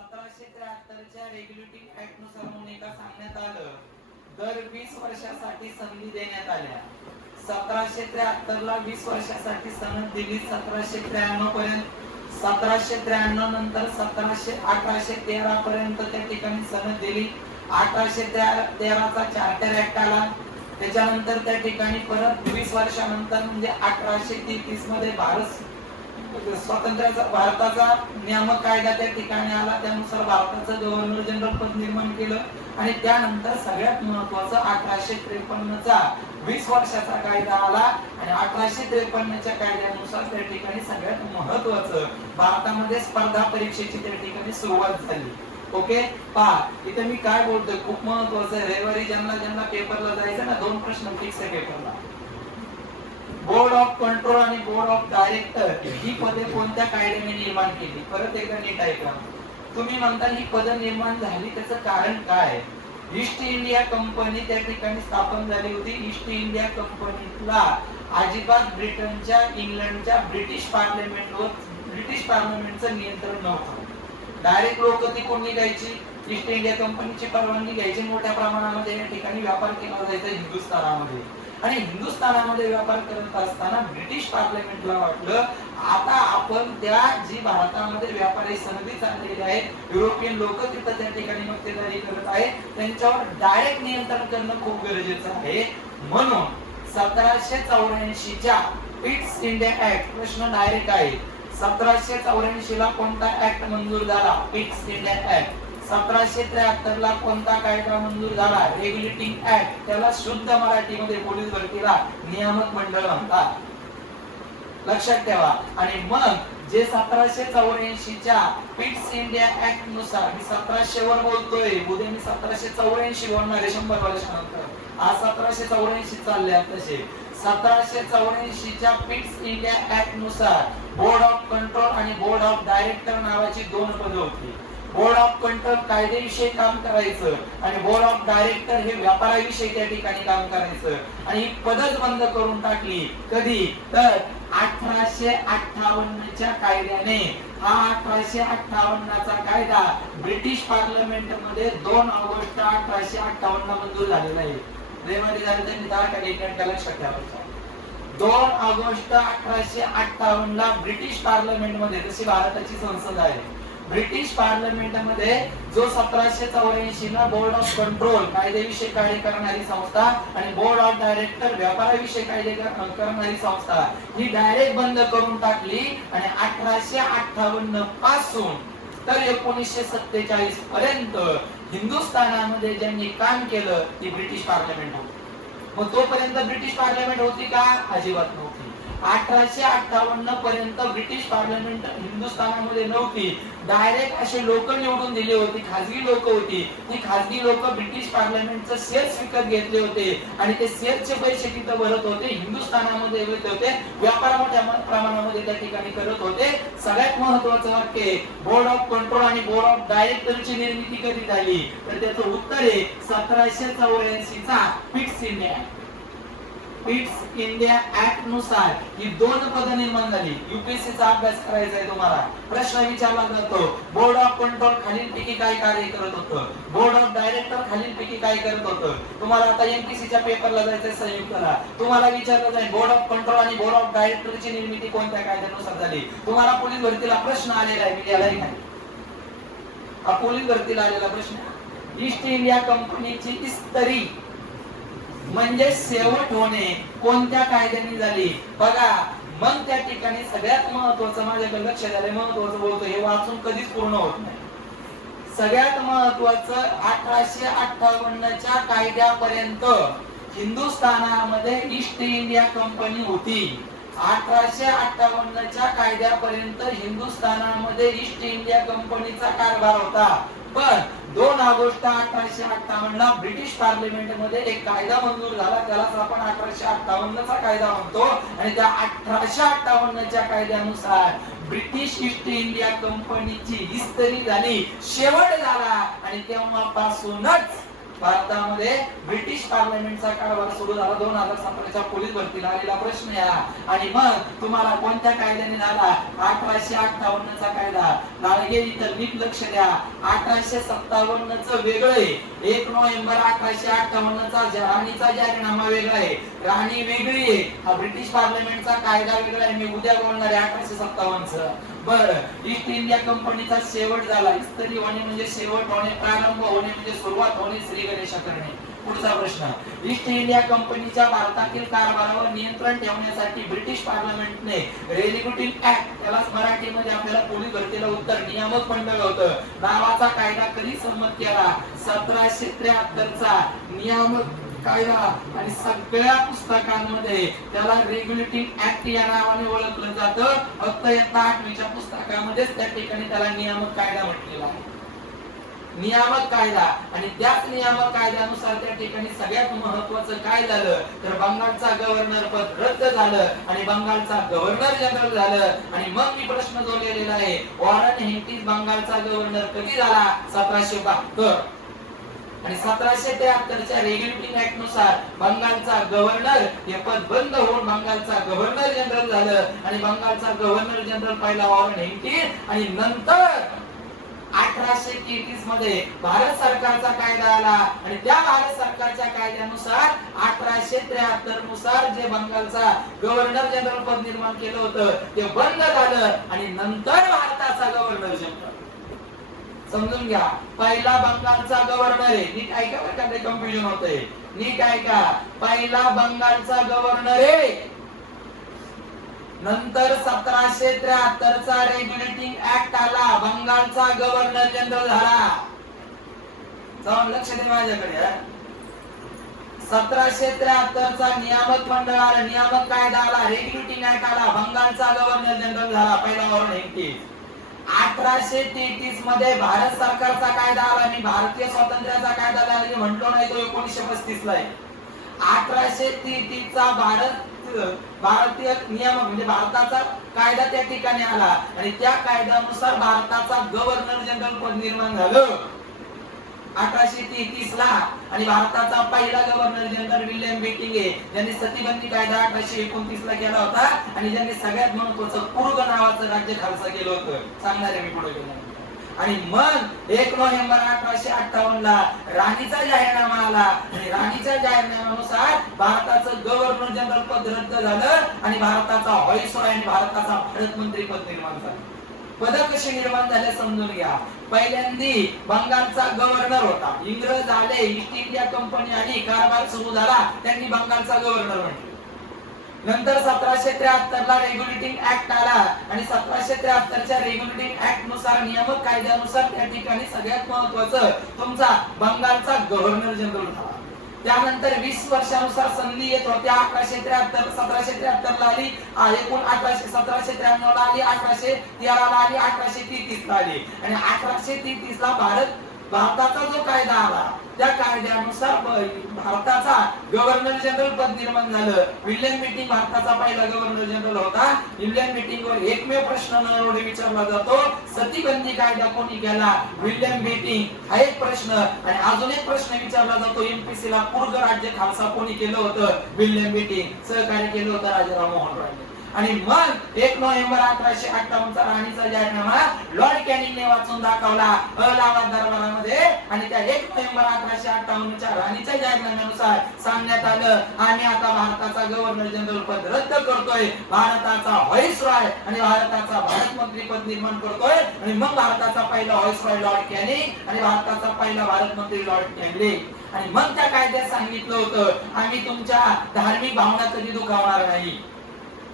1773 regulating act नुसार म्हणून एका सांगण्यात आलं दर 20 वर्षासाठी संधी देण्यात आल्या. 1773 ला 20 वर्षासाठी सनद दिली 1793 पर्यंत. 1793 नंतर 1813 पर्यंत त्या ठिकाणी सनद दिली. 1813 चा चार्टर ऍक्ट आला. त्याच्यानंतर त्या ठिकाणी परत 20 वर्षानंतर म्हणजे 1833 मध्ये स्वातंत्र्याचा भारताचा नियामक कायदा त्या ठिकाणी आला. त्यानुसार भारताचं गव्हर्नर जनरल पद निर्माण केलं आणि त्यानंतर सगळ्यात महत्वाचं 1853 चा 20 वर्षाचा कायदा आला आणि 1853 च्या कायद्यानुसार त्या ठिकाणी सगळ्यात महत्वाचं भारतामध्ये स्पर्धा परीक्षेची त्या ठिकाणी सुरुवात झाली. ओके पहा इथे मी काय बोलतोय खूप महत्वाचं आहे. रविवारी ज्यांना पेपरला जायचं ना 2 प्रश्न फिक्स आहे पेपरला. बोर्ड ऑफ कंट्रोल आणि बोर्ड ऑफ डायरेक्टर ही पदे कोणत्या कायद्याने निर्माण केली? परत एकदा नीट ऐका. तुम्ही म्हणता ही पदे निर्माण झाली त्याचं कारण काय? ईस्ट इंडिया कंपनी त्या ठिकाणी स्थापन झाली होती. ईस्ट इंडिया कंपनीला अजिबात ब्रिटनच्या इंग्लंडच्या ब्रिटिश पार्लमेंटचं नियंत्रण नव्हतं. डायरेक्ट लोक ती कोण निघायची? ईस्ट इंडिया कंपनीची परवानगी घ्यायची. मोठ्या प्रमाणामध्ये या ठिकाणी व्यापार केला जायचा हिंदुस्थानामध्ये आणि हिंदुस्थानामध्ये व्यापार करत असताना ब्रिटिश पार्लमेंटला वाटलं आता आपण त्या जी भारतामध्ये व्यापारी सनदी चाललेल्या आहेत युरोपियन लोक तिथं त्या ठिकाणी मक्तेदारी करत आहेत त्यांच्यावर डायरेक्ट नियंत्रण करणं खूप गरजेचं आहे. म्हणून 1784 च्या ईस्ट इंडिया ऍक्ट प्रश्न डायरेक्ट आहे. 1784 ला कोणता ऍक्ट मंजूर झाला? East India act. 1773 ला कोणता कायदा मंजूर झाला? Regulating act. त्याला शुद्ध मराठीमध्ये पोलीस भरतीला नियामक मंडळ म्हणतात. लक्षात ठेवा. आणि मग जे 1784 च्या ईस्ट इंडिया ऍक्ट नुसार मी 1700 वर बोलतोय उद्या मी 1784 बोलणार आहे 100 वर्षानंतर. आज 1784 चालले तसे 1784 च्या ईस्ट इंडिया ऍक्ट नुसार बोर्ड ऑफ कंट्रोल आणि बोर्ड ऑफ डायरेक्टर नावाची 2 पदे होती. बोर्ड ऑफ कंट्रोल कायदेविषयी काम करायचं आणि बोर्ड ऑफ डायरेक्टर हे व्यापाराविषयी त्या ठिकाणी काम करायचं आणि ही पदच बंद करून टाकली. कधी? तर 1858 च्या कायद्याने. हा 1858 चा कायदा ब्रिटिश पार्लमेंट मध्ये 2 ऑगस्ट 1858 ला मंजूर झालेला आहे. रेवाडी झालं त्यांनी 10 लक्षात ठेवायचं. 2 ऑगस्ट 1858 ला ब्रिटिश पार्लमेंट मध्ये जशी भारताची संसद आहे ब्रिटिश पार्लमेंट मध्ये जो 1784 ला बोर्ड ऑफ कंट्रोल कायदेविषयी कार्य करणारी संस्था आणि बोर्ड ऑफ डायरेक्टर व्यापाराविषयी कायदे करणारी संस्था ही डायरेक्ट बंद करून टाकली आणि 1858 पासून तर 1947 पर्यंत हिंदुस्थानामध्ये ज्यांनी काम केलं ती ब्रिटिश पार्लमेंट होती. मग तोपर्यंत ब्रिटिश पार्लमेंट होती का? अजिबात नव्हती. 1858 पर्यंत ब्रिटिश पार्लमेंट हिंदुस्थानामध्ये नव्हती. डायरेक्ट असे लोक निवडून दिले होते. खासगी लोक होती. ती खासगी लोक ब्रिटिश पार्लमेंटचे शेअर्स विकत घेतले होते आणि ते शेअरचे पैसे तिथं भरत होते. हिंदुस्थानामध्ये येत होते. व्यापार मोठ्या प्रमाणामध्ये त्या ठिकाणी करत होते. सगळ्यात महत्वाचं वाक्य बोर्ड ऑफ कंट्रोल आणि बोर्ड ऑफ डायरेक्टरची निर्मिती कधी झाली? तर त्याचं उत्तर आहे 1784 चा east India east India act नुसार ही 2 पदे निर्माण झाली. यूपीएससी चा अभ्यास करायचा आहे तुम्हाला. प्रश्न विचारला जातो बोर्ड ऑफ कंट्रोल खालीलपैकी काय कार्य करत होतं? बोर्ड ऑफ डायरेक्टर खालीलपैकी काय करत होतं? तुम्हाला आता एमपीएससी च्या पेपरला जायचं संयुक्तला तुम्हाला विचारलं जाईल बोर्ड ऑफ कंट्रोल आणि बोर्ड ऑफ डायरेक्टरची निर्मिती कोणत्या कायद्यानुसार झाली? तुम्हाला पोलीस भरतीला प्रश्न आलेला आहे. मी यालाही नाही हा पोलीस भरतीला आलेला प्रश्न. ईस्ट इंडिया कंपनीची इस्तरी म्हणजे शेवट होणे कोणत्या कायद्याने झाली? बघा मग त्या ठिकाणी सगळ्यात महत्वाचं माझ्याकडे लक्ष द्यायला महत्वाचं बोलतो हे वाचून कधीच पूर्ण होत नाही. सगळ्यात महत्वाचं 1858 च्या कायद्यापर्यंत हिंदुस्थानामध्ये ईस्ट इंडिया कंपनी होती. 1858 च्या कायद्यापर्यंत हिंदुस्थानामध्ये ईस्ट इंडिया कंपनीचा कारभार होता. पण 2 ऑगस्ट 1858 ला ब्रिटिश पार्लमेंट मध्ये एक कायदा मंजूर झाला. त्यालाच आपण 1858 चा कायदा म्हणतो आणि त्या 1858 च्या कायद्यानुसार ब्रिटिश ईस्ट इंडिया कंपनीची इस्तरी झाली. शेवट झाला आणि तेव्हापासूनच भारतामध्ये ब्रिटिश पार्लमेंटचा कारभार सुरू झाला 2017च्या पोलीस भरतीला आलेला प्रश्न या. आणि मग तुम्हाला कोणत्या कायद्याने झाला? 1858 चा कायदा. लाडगे इथं नीट लक्ष द्या. 1857 च वेगळं आहे. 1 नोव्हेंबर 1858 चा राणीचा जाहीरनामा वेगळा आहे. राणी वेगळी आहे. हा ब्रिटिश पार्लमेंटचा कायदा वेगळा आहे. मी उद्या बोलणार आहे 1857 च. बर, ईस्ट इंडिया कंपनीचा शेवट झाला. इस्त्री होणे म्हणजे शेवट होणे, प्रारंभ होणे म्हणजे सुरुवात होणे. श्री गणेश करणे. पुढचा प्रश्न, ईस्ट इंडिया कंपनीच्या भारतातील कारभारावर नियंत्रण ठेवण्यासाठी ब्रिटिश पार्लमेंटने रेग्युलेटिंग ऍक्ट, त्याला मराठीमध्ये आपल्याला पोलीस भरतीला उत्तर नियामक मंडळ होतं, नावाचा कायदा कधी संमत केला? 1773 चा नियामक कायदा. आणि सगळ्या पुस्तकांमध्ये त्याला रेग्युलेटिंग ऍक्ट या नावाने ओळखलं जातं. फक्त इयत्ता 8वीच्या पुस्तकामध्येच त्या ठिकाणी त्याला नियामक कायदा म्हटलेला आहे. नियामक कायदा. आणि त्याच नियामक कायद्यानुसार त्या ठिकाणी सगळ्यात महत्त्वाचं काय झालं तर बंगालचा गव्हर्नर पद रद्द झालं आणि बंगालचा गव्हर्नर जनरल झालं. आणि मग मी प्रश्न जो लिहिलेला आहे, वॉरन हेस्टिंग्ज बंगालचा गव्हर्नर कधी झाला? 1772. आणि 1773 च्या रेग्युलेटिंग ऍक्ट नुसार बंगालचा गव्हर्नर हे पद बंद होऊन बंगालचा गव्हर्नर जनरल झालं. आणि बंगालचा गव्हर्नर जनरल पहिला वॉरन हेस्टिंग्ज आणि नंतर 1833 मध्ये भारत सरकारचा कायदा आला. आणि त्या भारत सरकारच्या कायद्यानुसार 1873 नुसार जे बंगालचा गव्हर्नर जनरल पद निर्माण केलं होतं ते बंद झालं. आणि नंतर भारताचा गव्हर्नर जनरल. समजून घ्या, पहिला बंगालचा गव्हर्नर आहे. नीट ऐका बरं का, ते कन्फ्युजन होतंय. नीट ऐका, पहिला बंगालचा गव्हर्नर आहे. नंतर 1773 चा रेग्युलेटिंग ऍक्ट आला, बंगालचा गव्हर्नर जनरल झाला. जाऊन लक्ष दे माझ्याकडे. 1773 चा नियामक मंडळ आला, नियामक कायदा आला, रेग्युलेटिंग ऍक्ट आला, बंगालचा गव्हर्नर जनरल झाला पहिला वॉरन हेस्टिंग्ज. 1833 मध्ये भारत सरकारचा कायदा आला. मी भारतीय स्वातंत्र्याचा कायदा लागले म्हटलो नाही, तो 1935 ला आहे. 1833 चा भारतीय नियम म्हणजे भारताचा कायदा त्या ठिकाणी आला. आणि त्या कायद्यानुसार भारताचा गव्हर्नर जनरल पद निर्माण झालं 1833 ला. आणि भारताचा पहिला गव्हर्नर जनरल विल्यम बेंटिंक ज्यांनी सतीबंदी कायदा 1829 ला केला होता. आणि ज्यांनी सगळ्यात महत्त्वाचं कुर्ग नावाचं राज्य खालसा केलं होतं. सांगणार आहे मी पुढे गेलो. आणि मग 1 नोव्हेंबर 1858 ला राणीचा जाहीरनामा आला. आणि राणीच्या जाहीरनाम्यानुसार भारताचं गव्हर्नर जनरल पद रद्द झालं आणि भारताचा व्हाईसरॉय आणि भारताचा भारत मंत्री पद निर्माण झालं. पद कशी निर्माण झाले समजून घ्या. पहिल्यांदी बंगालचा गव्हर्नर होता. इंग्रज आले, ईस्ट इंडिया कंपनी आली, कारभार सुरू झाला, त्यांनी बंगालचा गव्हर्नर म्हटलं. नंतर 1773 ला रेग्युलेटिंग ऍक्ट आला. आणि 1773 च्या रेग्युलेटिंग ऍक्ट नुसार नियामक कायद्यानुसार त्या ठिकाणी सगळ्यात महत्त्वाचं तुमचा बंगालचा गव्हर्नर जनरल झाला. त्यानंतर 20 वर्षानुसार संधी येत होत्या. 1873 1773 ला आली, एकूण 1793 ला आली, 1813 ला आली, 1833 ला आली. आणि 1833 ला भारताचा जो कायदा आला त्या कायद्यानुसार भारताचा गव्हर्नर जनरल पद निर्माण झालं. विल्यम बेंटिंक भारताचा पहिला गव्हर्नर जनरल होता. विल्यम बेंटिंक वर एकमेव प्रश्न एवढे विचारला जातो, सतीबंदी कायदा कोणी केला? William Bentinck. हा एक प्रश्न. आणि अजून एक प्रश्न विचारला जातो एमपीसी ला, कुर्ग राज्य खालसा कोणी केलं होतं? William Bentinck. सहकार्य केलं होतं राजाराम मोहन रॉयने. आणि मग 1 नोव्हेंबर 1858 चा राणीचा जाहीरनामा लॉर्ड कॅनिंगने वाचून दाखवला अलाहाबाद दरबारामध्ये. आणि त्या 1 नोव्हेंबर 1858 च्या राणीच्या जाहीरनाम्यानुसार सांगण्यात आलं, आम्ही आता भारताचा गव्हर्नर जनरल पद रद्द करतोय, भारताचा व्हाईसरॉय आणि भारताचा भारत मंत्री पद निर्माण करतोय. आणि मग भारताचा पहिला व्हाईसरॉय लॉर्ड कॅनिंग आणि भारताचा पहिला भारत मंत्री लॉर्ड कॅम्बले. आणि मग त्या कायद्यात सांगितलं होतं, आम्ही तुमच्या धार्मिक भावना कधी दुखावणार नाही,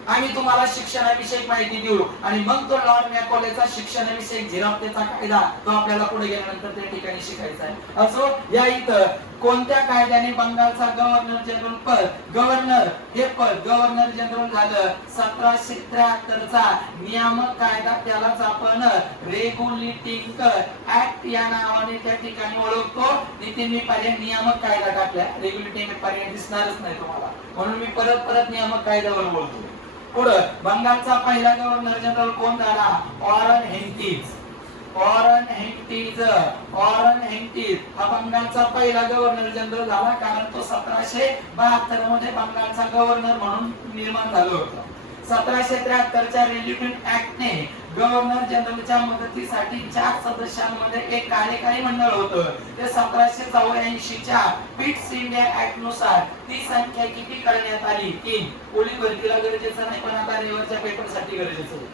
आम्ही तुम्हाला शिक्षणाविषयक माहिती देऊ. आणि मग तो लॉर्ड मॅकॉलेचा शिक्षणाविषयक झिरापतेचा कायदा तो आपल्याला पुढे गेल्यानंतर त्या ठिकाणी शिकायचा आहे. असो, या इथं कोणत्या कायद्याने बंगालचा गव्हर्नर जनरल पद गव्हर्नर जनरल झालं? 1773 चा नियामक कायदा, त्यालाच आपण रेग्युलेटिंग ऍक्ट या नावाने त्या ठिकाणी ओळखतो. इथे मी पर्याय नियामक कायदा टाकला, रेग्युलेटिंग पर्याय दिसणारच नाही तुम्हाला, म्हणून मी परत नियामक कायद्यावर बोलतो. पुढे बंगालचा पहिला गव्हर्नर जनरल कोण झाला? Warren Hastings. वॉरन हेस्टिंग्ज हा बंगालचा पहिला गव्हर्नर जनरल झाला, कारण तो 1772 मध्ये बंगालचा गव्हर्नर म्हणून निर्माण झालं होतं. 1773 च्या रेलिव्हंट ऍक्टने गव्हर्नर जनरलच्या मदतीसाठी 4 सदस्यांमध्ये एक कार्यकारी मंडळ होतं. ते 1784 च्या पिट्स इंडिया ऍक्ट नुसार ती संख्या किती करण्यात आली? 3. पोलीस भरतीला गरजेचं नाही, पण आता रेवरच्या पेपर साठी गरजेचं आहे.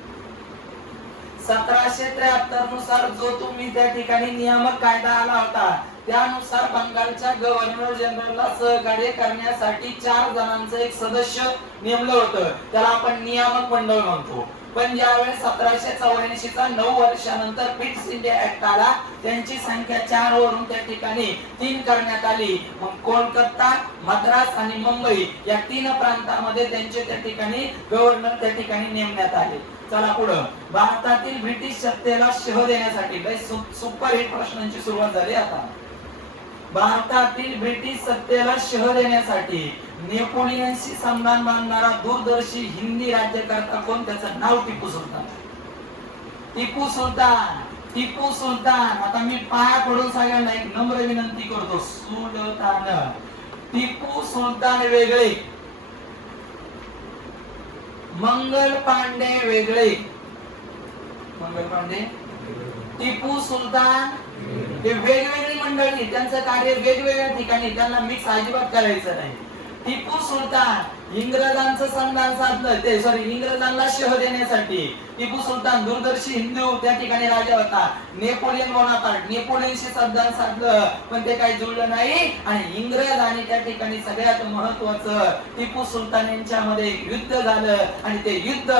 1773 नुसार जो तुम्ही त्या ठिकाणी नियामक कायदा आला होता, त्यानुसार बंगालच्या गव्हर्नर जनरलला सहकार्य करण्यासाठी 4 जणांचं एक सदस्य नेमलं होतं. त्याला आपण नियामक मंडळ म्हणतो. पण ज्यावेळेस 1784 चा 9 वर्षानंतर पिट्स इंडिया ऍक्ट आला, त्यांची संख्या 4 वरून त्या ठिकाणी 3 करण्यात आली. मग कोलकाता, मद्रास आणि मुंबई या 3 प्रांतांमध्ये त्यांचे त्या ठिकाणी गव्हर्नर त्या ठिकाणी नेमण्यात आले. चला पुढं. भारतातील ब्रिटिश सत्तेला शह देण्यासाठी सुपर हिट प्रश्नांची सुरुवात झाली आता. भारतातील ब्रिटिश सत्तेला शह देण्यासाठी नेपोलियनशी संधान बांधणारा दूरदर्शी हिंदी राज्यकर्ता कोण? त्याचं नाव टिपू सुलतान. टिपू सुलतान, टिपू सुलतान. आता मी पाया पडून सगळ्यांना एक नम्र विनंती करतो, सुलतान टिपू सुलतान वेगळे, मंगल पांडे वेगळे. मंगल पांडे, टिपू सुलतान हे वेगवेगळी मंडळी, त्यांचं कार्य वेगवेगळ्या ठिकाणी, त्यांना मिक्स अजिबात करायचं नाही. टिपू सुलतान इंग्रजांचं संधान साधलं, इंग्रजांना शह देण्यासाठी. टिपू सुलतान दूरदर्शी हिंदू त्या ठिकाणी राजा होता. नेपोलियन बोनापार्ट, नेपोलियनशी संधान साधलं, पण ते काही जुळलं नाही. आणि इंग्रज आणि त्या ठिकाणी सगळ्यात महत्वाचं टिपू सुलतान यांच्यामध्ये युद्ध झालं, आणि ते युद्ध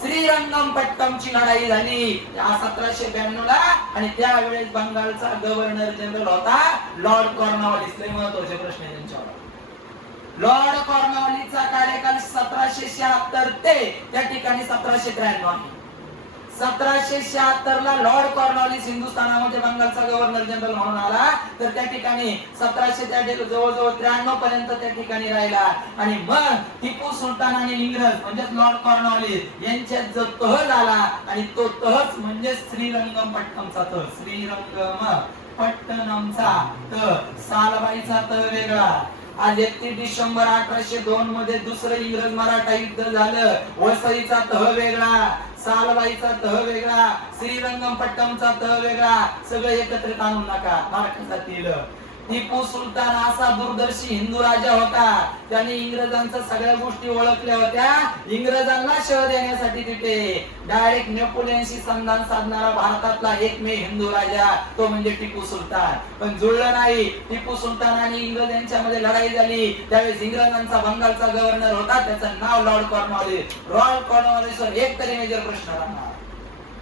श्रीरंगपट्टमची लढाई झाली 1792 ला. आणि त्यावेळेस बंगालचा गव्हर्नर जनरल होता लॉर्ड कॉर्नवालिस. लय महत्वाचे प्रश्न आहे त्यांच्यावर. लॉर्ड कॉर्नवालिसचा कार्यकाल 1776 ते त्या ठिकाणी 1793. 1776 ला लॉर्ड कॉर्नवालिस हिंदुस्थानामध्ये बंगालचा गव्हर्नर जनरल म्हणून आला, तर त्या ठिकाणी 1700 त्या जवळजवळ 93 पर्यंत त्या ठिकाणी राहिला. आणि मग टिपू सुलतान आणि इंग्रज म्हणजे लॉर्ड कॉर्नवालिस यांच्यात जो तह झाला, आणि तो तहच म्हणजे श्रीरंगपट्टमचा तह. श्रीरंगपट्टणमचा तह. सालबाईचा तह वेगळा. आज 31 डिसेंबर 1802 मध्ये दुसरं इंग्रज मराठा युद्ध झालं. वसईचा तह वेगळा, सालबाईचा तह वेगळा, श्रीरंगपट्टमचा तह वेगळा. सगळं एकत्रित आणू नका, महाराष्ट्रातील. टिपू सुलतान असा दूरदर्शी हिंदू राजा होता, त्याने इंग्रजांच्या सगळ्या गोष्टी ओळखल्या होत्या. इंग्रजांना शह देण्यासाठी तिथे डायरेक्ट नेपोलियनशी संधान साधणारा भारतातला एकमेव हिंदू राजा तो म्हणजे टिपू सुलतान. पण जुळलं नाही. टिपू सुलतान आणि इंग्रज यांच्यामध्ये लढाई झाली. त्यावेळेस इंग्रजांचा बंगालचा गव्हर्नर होता, त्याचं नाव लॉर्ड कॉर्नवालिस. लॉर्ड कॉर्नवालिसवर एक तरी मेजर प्रश्न राहणार.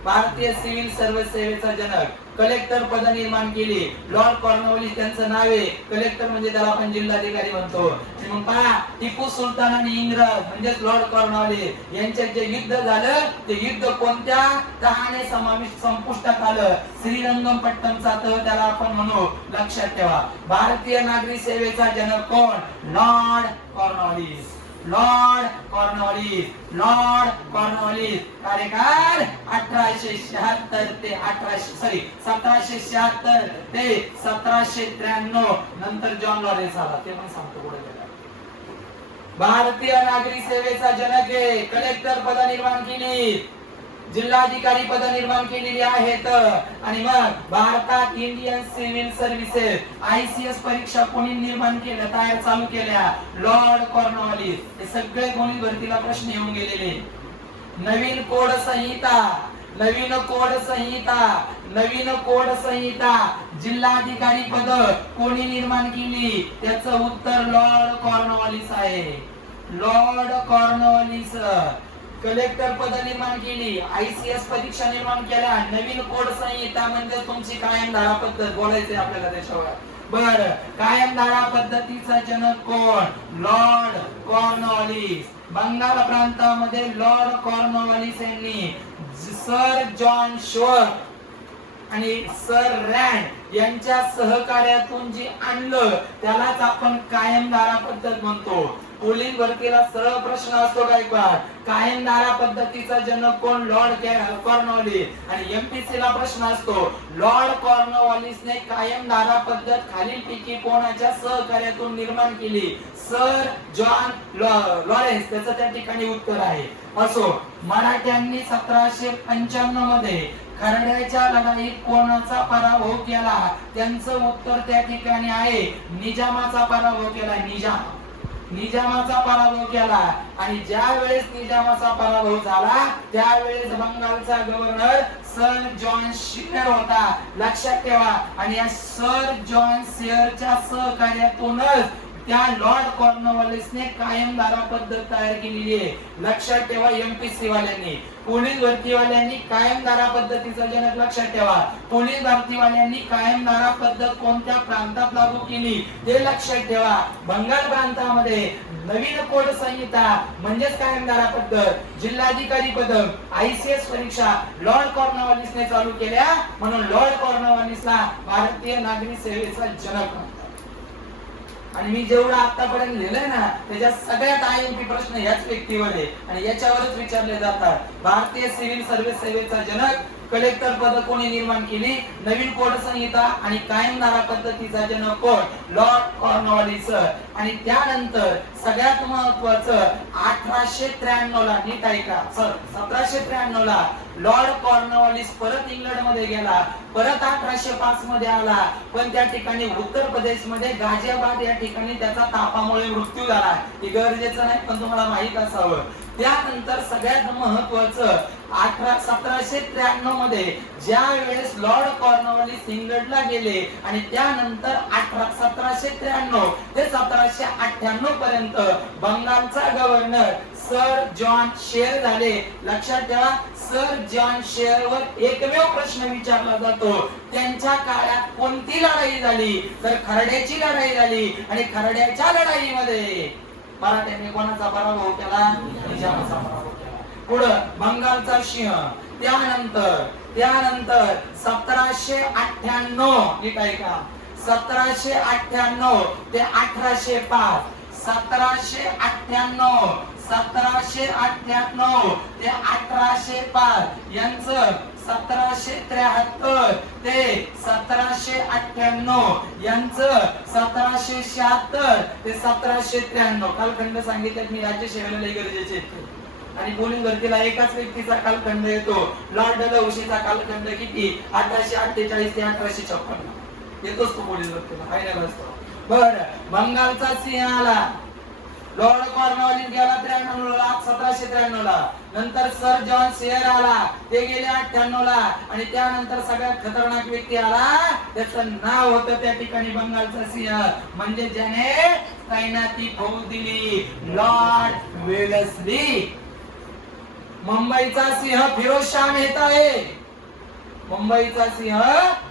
भारतीय सिव्हिल सर्व्हिस सेवेचा जनक, कलेक्टर पद निर्माण केली लॉर्ड कॉर्नवालिस त्यांचं नाव आहे. कलेक्टर म्हणजे त्याला आपण जिल्हाधिकारी म्हणतो. मग पहा, टिपू सुलतान आणि इंग्रज म्हणजे लॉर्ड कॉर्नवालिस यांच्यात जे युद्ध झालं, ते युद्ध कोणत्या तहाने संपुष्टात आलं? श्रीरंगपट्टमचा तह त्याला आपण म्हणू. लक्षात ठेवा. भारतीय नागरी सेवेचा जनक कोण? Lord Cornwallis. Lord Cornwallis, Lord Cornwallis. कार्यकाल 1776 ते 1793. नंतर जॉन लॉरेन्स आला, ते पण सांगतो पुढे. भारतीय नागरी सेवेचा जनक आहे. कलेक्टर पद निर्माण केली, जिल्हाधिकारी पद निर्माण केलेली आहेत. आणि मग भारतात इंडियन सिव्हिल सर्व्हिसेस ICS परीक्षा कोणी निर्माण केल्या, तयार चालू केल्या? Lord Cornwallis. हे सगळे कोणी भरतीला प्रश्न येऊन गेलेले. नवीन कोड संहिता, नवीन कोड संहिता, नवीन कोड संहिता जिल्हाधिकारी पद कोणी निर्माण केली? त्याचं उत्तर लॉर्ड कॉर्नवालिस आहे. Lord Cornwallis. कलेक्टर पद निर्माण केली, ICS परीक्षा निर्माण केल्या, नवीन कोड संहिता म्हणजे तुमची कायम धारा पद्धत. बोलायचंय आपल्याला त्याच्यावर. बर, कायम धारा पद्धतीचा जनक कोण? Lord Cornwallis. बंगाल प्रांतामध्ये लॉर्ड कॉर्नवालिस यांनी सर जॉन शोअर आणि सर रँड यांच्या सहकार्यातून जे आणलं त्यालाच आपण कायम धारा पद्धत म्हणतो. पोलीस भरतीला सरळ प्रश्न असतो गायकवाड, कायमधारा पद्धतीचा जनक कोण? Lord Cornwallis. आणि एमपीसी ला प्रश्न असतो, लॉर्ड कॉर्नवॉलिसने कायमधारा पद्धत खालीलपैकी कोणाच्या सहकार्यातून निर्माण केली? Sir John Lawrence. त्याचं त्या ठिकाणी उत्तर आहे. असो, मराठ्यांनी 1795 मध्ये खरड्याच्या लढाईत कोणाचा पराभव केला? त्यांचं उत्तर त्या ठिकाणी आहे निजामाचा पराभव केला. निजामाचा पराभव केला. आणि ज्या वेळेस निजामाचा पराभव झाला त्यावेळेस बंगालचा गव्हर्नर सर जॉन शेअर होता, लक्षात ठेवा. आणि या सर जॉन शेअरच्या सहकार्यातूनच त्या लॉर्ड कॉर्नवॉलिसने कायमधारा पद्धत तयार केलेली आहे, लक्षात ठेवा. एमपीसी वाल्यांनी, पोलीस भरतीवाल्यांनी कायमधारा पद्धतीचा जनक लक्षात ठेवा. पोलीस भरतीवाल्यांनी कायमधारा पद्धत कोणत्या प्रांतात लागू केली ते लक्षात ठेवा. बंगाल प्रांतामध्ये नवीन कोड संहिता म्हणजेच कायमधारा पद्धत, जिल्हाधिकारी पदक, आयसीएस परीक्षा लॉर्ड कॉर्नवॉलिसने चालू केल्या. म्हणून लॉर्ड कॉर्नवॉलिसला भारतीय नागरी सेवेचा जनक. आणि मी जेवढं आतापर्यंत लिहिलंय ना त्याच्या सगळ्यात आयएमपी प्रश्न याच व्यक्तीवर आहे आणि याच्यावरच विचारले जातात. भारतीय सिव्हिल सर्व्हिस सेवेचा जनक, कलेक्टर पद कोणी निर्माण केली? नवीन कोड संहिता आणि कायमधारा पद्धतीचा जनक कोण? Lord Cornwallis. आणि त्यानंतर सगळ्यात महत्वाचं 1893 ला, नीट ऐका सर, 1793 ला लॉर्ड कॉर्नवॉलिस परत इंग्लंड मध्ये गेला, परत 1805 मध्ये आला, पण त्या ठिकाणी उत्तर प्रदेश मध्ये गाझियाबाद या ठिकाणी त्याचा तापामुळे मृत्यू झाला. हे गरजेचं नाही पण तुम्हाला माहित असावं. त्यानंतर सगळ्यात महत्वाचं 1793 मध्ये ज्या वेळेस लॉर्ड कॉर्नवॉलिस इंग्लंडला गेले आणि त्यानंतर 1793 ते 1798 पर्यंत बंगालचा गव्हर्नर सर जॉन शेअर झाले. लक्षात ठेवा, सर जॉन शेअर वर एकमेव प्रश्न विचारला जातो, त्यांच्या काळात कोणती लढाई झाली? तर खरड्याची लढाई झाली. आणि खरड्याच्या लढाईमध्ये मराठ्यांनी कोणाचा पराभव केला? निजामाचा पराभव केला. पुढं बंगालचा सिंह. त्यानंतर 1798, नीट ऐका, 1798 ते 1805, 1798 ते 1805 यांचं 1773 ते 1798 यांचं 1776 ते 1793 कालखंड सांगितलं मी. राज्यसेवेला लई गरजेचे आहेत. आणि पोलीस भरतीला एकाच व्यक्तीचा कालखंड येतो, लॉर्ड डलहौसीचा कालखंड किती? 1848 ते 1856 येतोच तो पोलीस भरतीला, फायनल असतो. बरं, बंगालचा सिंह आला, लॉर्ड कॉर्नवॉलिस गेला 1793 ला. नंतर सर जॉन शेअर आला, ते गेले 98 ला. आणि त्यानंतर सगळ्यात खतरनाक व्यक्ती आला, त्याचं नाव होतं त्या ठिकाणी बंगालचा सिंह, म्हणजे ज्याने तैनाती फौज दिली, लॉर्ड वेलस्ली. मुंबईचा सिंह फिरोजशाह मेहता आहे, मुंबईचा सिंह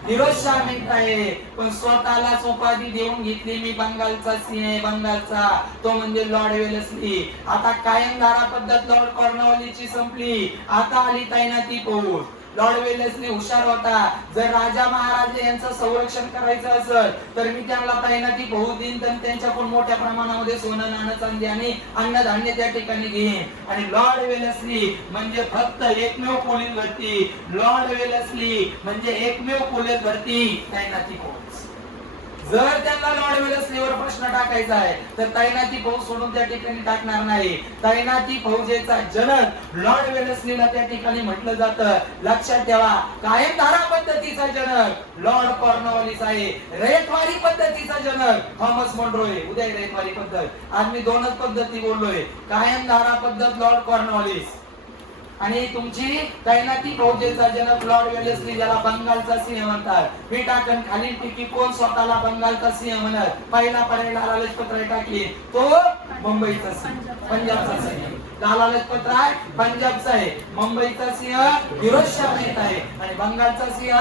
फिरोजशाह मेहता आहे. पण स्वतःलाच उपाधी देऊन घेतली, मी बंगालचा सिंह आहे, बंगालचा, तो म्हणजे लॉर्ड वेलस्ली. आता कायमधारा पद्धत लॉर्ड कॉर्नवॉलिसची संपली, आता आली तैनाती फौज. लॉर्ड वेलस्ली हुशार होता, जर राजा महाराजे यांचं संरक्षण करायचं असेल तर मी त्यांना तैनाती फौज देईन, तर त्यांच्याकडून मोठ्या प्रमाणामध्ये सोनं, नाणं, चांदी आणि अन्नधान्य त्या ठिकाणी घेईन. आणि लॉर्ड वेलस्ली म्हणजे फक्त एकमेव पोलीस भरती, लॉर्ड वेलस्ली म्हणजे एकमेव पोलीस भरती तैनाती फौज. जर त्यांना लॉर्ड वेलस्लीवर प्रश्न टाकायचा आहे तर तैनाती फौज सोडून त्या ठिकाणी टाकणार नाही. तैनाती फौजेचा जनक लॉर्ड वेलस्लीला त्या ठिकाणी म्हटलं जातं. लक्षात ठेवा, कायमधारा पद्धतीचा जनक लॉर्ड कॉर्नवॉलिस आहे, रयतवारी पद्धतीचा जनक थॉमस मॉन्ट्रोय. उद्या रयतवारी पद्धत, आज मी दोनच पद्धती बोललोय. कायमधारा पद्धत लॉर्ड कॉर्नवॉलिस आणि तुमची तैनाती फौजेचा जनक लॉर्ड वेलस्ली, ज्याला बंगालचा सिंह म्हणतात. मी टाकन खालीलपैकी कोण स्वतःला बंगालचा सिंह म्हणत? पहिला पर्याय लाला लजपत राय टाकली, तो मुंबईचा सिंह, पंजाबचा सिंह. लाला लजपत राय पंजाबचा आहे, मुंबईचा सिंह फिरोजशाह मेहता आहे आणि बंगालचा सिंह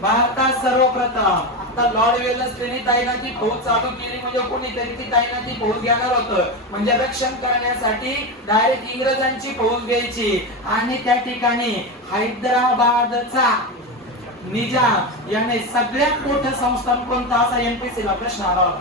भारतात सर्वप्रथम. आता लॉर्ड वेलस्लीने तैनाती फौज चालू केली म्हणजे कोणीतरी ती तैनाती फौज घेणार होतं, म्हणजे रक्षण करण्यासाठी डायरेक्ट इंग्रजांची फौज घ्यायची. आणि त्या ठिकाणी हैदराबादचा निजाम याने सगळ्यात मोठं संस्थान कोणतं, असा एमपीसी ला प्रश्न आला होता.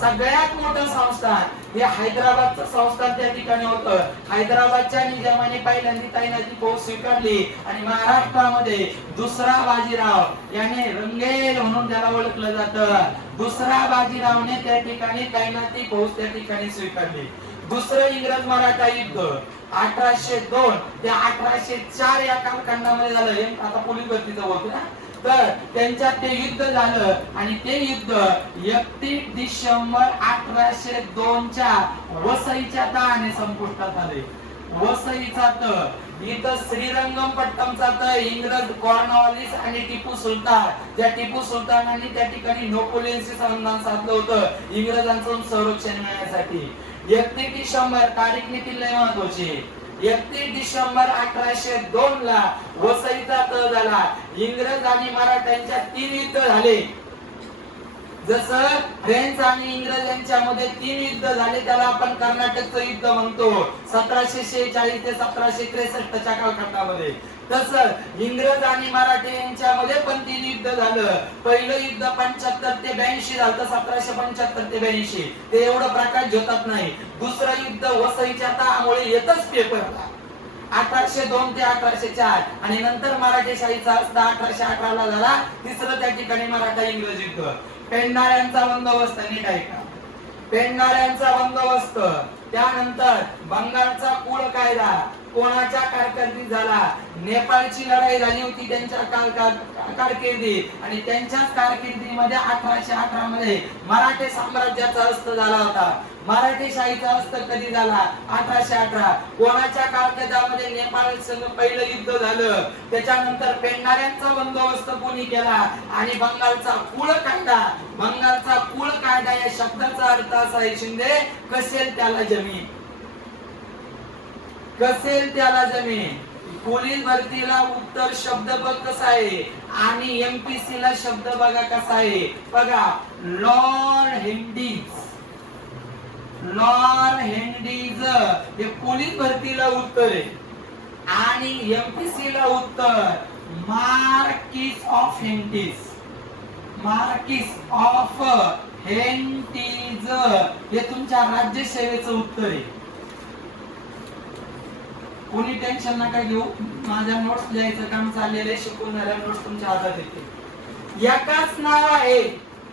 सगळ्यात मोठं संस्थान हे हैदराबादचं संस्थान त्या ठिकाणी होतं. हैदराबादच्या निजामाने पहिल्यांदा तैनाती फौज स्वीकारली आणि महाराष्ट्रामध्ये दुसरा बाजीराव याने रंगेल म्हणून त्याला ओळखलं जातं. दुसरा बाजीरावने त्या ठिकाणी तैनाती फौज त्या ठिकाणी स्वीकारली. दुसरं इंग्रज मराठा युद्ध 1802 ते 1804 या कालखंडामध्ये झालं. हे आता पोलीस भरतीचं होतं ना, तर त्यांच्यात ते युद्ध झालं आणि ते युद्ध 31 डिसेंबर 1802 च्या वसईच्या तहाने संपुष्टात आले. वसईचा तह इथं श्रीरंगपट्टमचा तह इंग्रज कॉर्नवालिस आणि टिपू सुलतान, त्या टिपू सुलतानांनी त्या ठिकाणी नेपोलियनशी संधान साधलं होतं इंग्रजांचं संरक्षण मिळण्यासाठी. 31 डिसेंबर तारीख देखील लय महत्त्वाची. 31 डिसेंबर 1802 ला वसईचा तह झाला. इंग्रज आणि मराठ्यांच्या 3 युद्ध झाले. जसं फ्रेंच आणि इंग्रज यांच्यामध्ये 3 युद्ध झाले त्याला आपण कर्नाटकचं युद्ध म्हणतो 1746 ते 1763 च्या कालखंडामध्ये. तसं इंग्रज आणि मराठे यांच्यामध्ये पण 3 युद्ध झालं. पहिलं युद्ध 75 ते 82 झालं, 1775 ते 82. ते एवढं प्रकाश होतात नाही. दुसरं युद्ध वसईच्या तहामुळे येतच पेपरला 1802 ते 1804 आणि नंतर मराठेशाहीचा असता 1818 ला झाला. तिसरं त्या ठिकाणी मराठा इंग्रज युद्ध. पेंढाऱ्यांचा बंदोबस्त नीट ऐका. पेंढाऱ्यांचा बंदोबस्त, त्यानंतर बंगालचा कुळ कायदा कोणाच्या कारकिर्दीत झाला? नेपाळची लढाई झाली होती त्यांच्या कारकिर्दीत आणि त्यांच्याच कारकिर्दीमध्ये 1818 मध्ये मराठे साम्राज्याचा अस्त झाला होता. मराठेशाहीचा अस्त कधी झाला? 1818. कोणाच्या कारकिर्दीमध्ये नेपाळ संघ पहिलं युद्ध झालं. त्याच्यानंतर पेंढाऱ्यांचा बंदोबस्त कोणी केला? आणि बंगालचा कुळ कायदा. बंगालचा कुळ कायदा या शब्दाचा अर्थ असा आहे शिंदे, कसेल त्याला जमीन, कसेल त्याला जमीन. पोलीस भरतीला उत्तर शब्द बघ कसा आहे आणि एमपीसी ला शब्द बघा कसा आहे. बघा, लॉर्ड हेंडिज, लॉर्ड हेंडिज हे पोलीस भरतीला उत्तर आहे आणि एमपीसी ला उत्तर मार्किस ऑफ हेंटिज, मार्किस ऑफ हेंटिज हे तुमच्या राज्यसेवेचं उत्तर आहे. कोणी टेन्शन नका घेऊ, माझ्या नोट्स लिहायचं काम चाललेलं आहे. शिकवणाऱ्या नोट्स तुमच्या हातात येते. एकाच नाव आहे,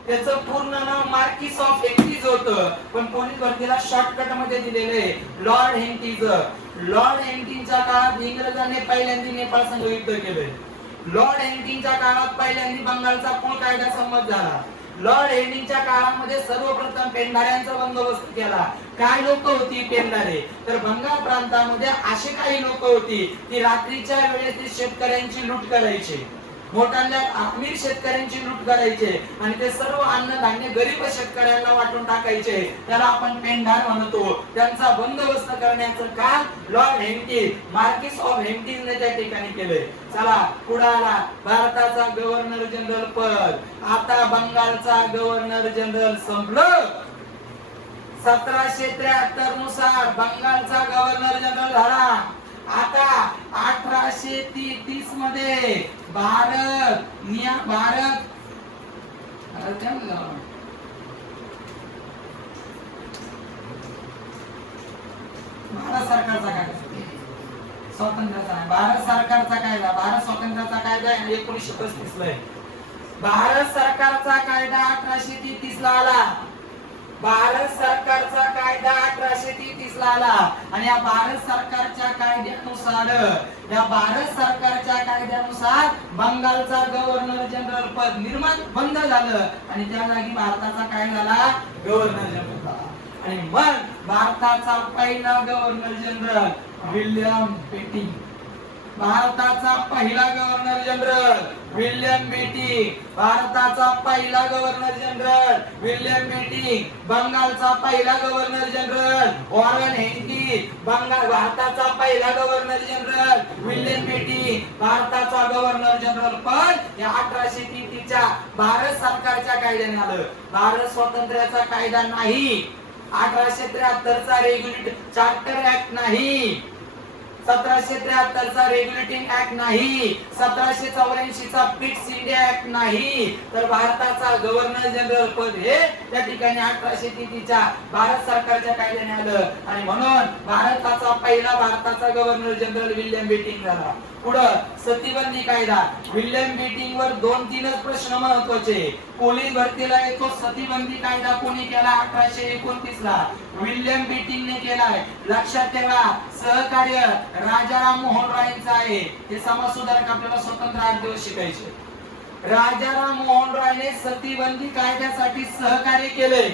त्याचं पूर्ण नाव मार्किस ऑफ हेंटिज होतं, पण पोलीस भरतीला शॉर्टकट मध्ये दिलेलं आहे लॉर्ड हेंटिज. लॉर्ड हेंटिजच्या काळात इंग्रजांनी पहिल्यांदा नेपाळ संघ युद्ध केलंय. लॉर्ड हेंटिजच्या काळात पहिल्यांदा बंगालचा कुळ कायदा संमत झाला. लॉर्ड हेंटिजच्या काळामध्ये सर्वप्रथम पेंढाऱ्यांचा बंदोबस्त केला. काय लोक होती पेंढारे? तर बंगाल प्रांतामध्ये असे काही लोक होती की रात्रीच्या वेळेस ते शेतकऱ्यांची लूट करायचे, मोठ्या अमीर शेतकऱ्यांची लूट करायचे आणि ते सर्व अन्नधान्य गरीब शेतकऱ्यांना वाटून टाकायचे. त्याला आपण पेंढार म्हणतो. त्यांचा बंदोबस्त करण्याचं काम लॉर्ड हेंटिज, मार्किस ऑफ हेंटिज ने त्या ठिकाणी केलंय. चला पुढे आला भारताचा गव्हर्नर जनरल पद. आता बंगालचा गव्हर्नर जनरल संपलं. 1773 नुसार बंगालचा गव्हर्नर जनरल झाला. आता 1833 मध्ये भारत सरकारचा कायदा, स्वातंत्र्याचा नाही, भारत सरकारचा कायदा, भारत स्वातंत्र्याचा कायदा 1935 ला आहे. भारत सरकारचा कायदा 1833 ला आला. भारत सरकारचा कायदा 1833 ला आला आणि या भारत सरकारच्या कायद्यानुसार, या भारत सरकारच्या कायद्यानुसार बंगालचा गव्हर्नर जनरल पद निर्माण बंद झालं आणि त्या जागी भारताचा काय झाला? गव्हर्नर जनरल झाला. आणि मग भारताचा पहिला गव्हर्नर जनरल विल्यम बेटिंग. भारताचा पहिला गव्हर्नर जनरल विल्यम बेटिंग. भारताचा पहिला गव्हर्नर जनरल विल्यम बेटिंग. बंगालचा पहिला गव्हर्नर जनरल वॉरेन हेंटिज. भारताचा पहिला गव्हर्नर जनरल विल्यम बेटिंग. भारताचा गव्हर्नर जनरल पद या 1833 च्या भारत सरकारच्या कायद्याने आलं. भारत स्वातंत्र्याचा कायदा नाही, 1873 चा रेग्युलेटर चार्टर ऍक्ट नाही. 1773 चा रेग्युलेटिंग ऍक्ट नाही, 1784 चा पिट्स इंडिया ऍक्ट नाही, तर भारताचा गव्हर्नर जनरल पद हे त्या ठिकाणी 1833 च्या भारत सरकारच्या कायद्याने आलं आणि म्हणून भारताचा पहिला भारताचा गव्हर्नर जनरल विल्यम बेटिंग झाला. पुढं सतीबंदी कायदा. विल्यम बेटिंग वर 2-3 प्रश्न महत्वाचे. पोलीस भरतीला येतो. सतीबंदी कायदा कोणी केला? 1829 ला विल्यम बेटिंगने केलाय. लक्षात ठेवा, सहकार्य राजाराम मोहन रायांचा आहे. हे समाज सुधारक आपल्याला स्वतंत्र 8 दिवस शिकायचे. राजाराम मोहन रायने सतीबंदी कायद्यासाठी सहकार्य केले,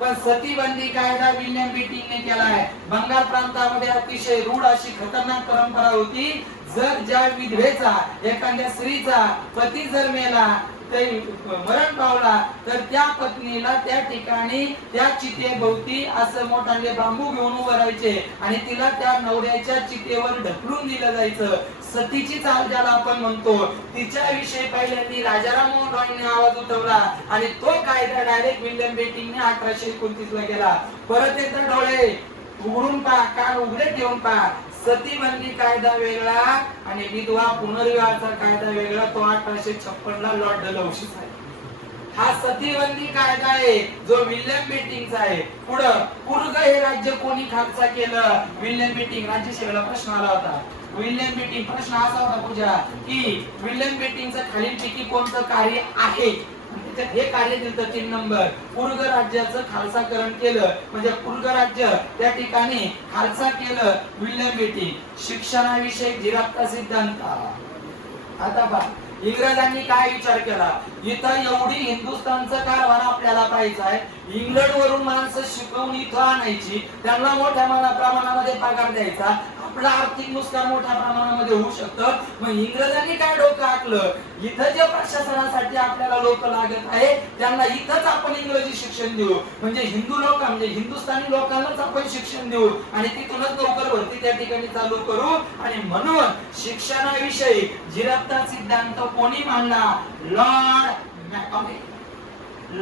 पण सतीबंदी कायदा विल्यम बेटिंगने केलाय. बंगाल प्रांतामध्ये अतिशय रूढ अशी खतरनाक परंपरा होती. जर ज्या विधवेचा एखाद्या स्त्रीचा पती जर मेला, मरण पावला, तर त्या पत्नीला त्या ठिकाणी त्या चितेभोवती असं मोठाले बांबू घेऊन उभं राहायचे आणि तिला त्या नवऱ्याच्या चितेवर ढकलून दिलं जायचं. सतीची चाल ज्याला आपण म्हणतो, तिच्याविषयी पहिल्यांदा राजाराम मोहन रायांनी आवाज उठवला आणि तो कायदा डायरेक्ट विल्यम बेटिंगने 1829 ला केला. परत एकदा डोळे उघडून पहा, कान उघडे ठेवून पहा. सतीबंदी कायदा वेगळा आणि विधवा पुनर्विवाहाचा कायदा वेगळा. तो 1856 ला लॉर्ड डलहौसीचा आहे. हा सतीबंदी कायदा आहे जो विल्यम बेटिंगचा आहे. पुढं पुर्ग हे राज्य कोणी खालसा केलं? William betting. राज्यसेवेला प्रश्न आला होता. विल्यम बेटिंग प्रश्न असा होता पूजा की विल्यम बेटिंगचं खालीलपैकी कोणतं कार्य आहे? हे कार्य दिलं 3 नंबर. पुर्ग राज्याचं खालसाकरण केलं, म्हणजे पुर्ग राज्य त्या ठिकाणी खालसा केलं विल्यम बेटिंग. शिक्षणाविषयी जिराप्ता सिद्धांत. आता पहा, इंग्रजांनी काय विचार केला? इथं एवढी हिंदुस्थानचा कारभार आपल्याला पाहायचा आहे. इंग्लंड वरून माणसं शिकवून इथं आणायची, त्यांना मोठ्या प्रमाणामध्ये पगार द्यायचा, आपलं आर्थिक नुकसान मोठ्या प्रमाणामध्ये होऊ शकतं. मग इंग्रजांनी काय डोकं आखलं? इथं जे प्रशासनासाठी आपल्याला लोक लागत आहे त्यांना इथंच आपण इंग्रजी शिक्षण देऊ, म्हणजे हिंदू लोक म्हणजे हिंदुस्थानी लोकांनाच आपण शिक्षण देऊ आणि तिथूनच नोकर भरती त्या ठिकाणी चालू करू. आणि म्हणून शिक्षणाविषयी जिराप्ता सिद्धांत कोणी मांडला? Lord Macaulay.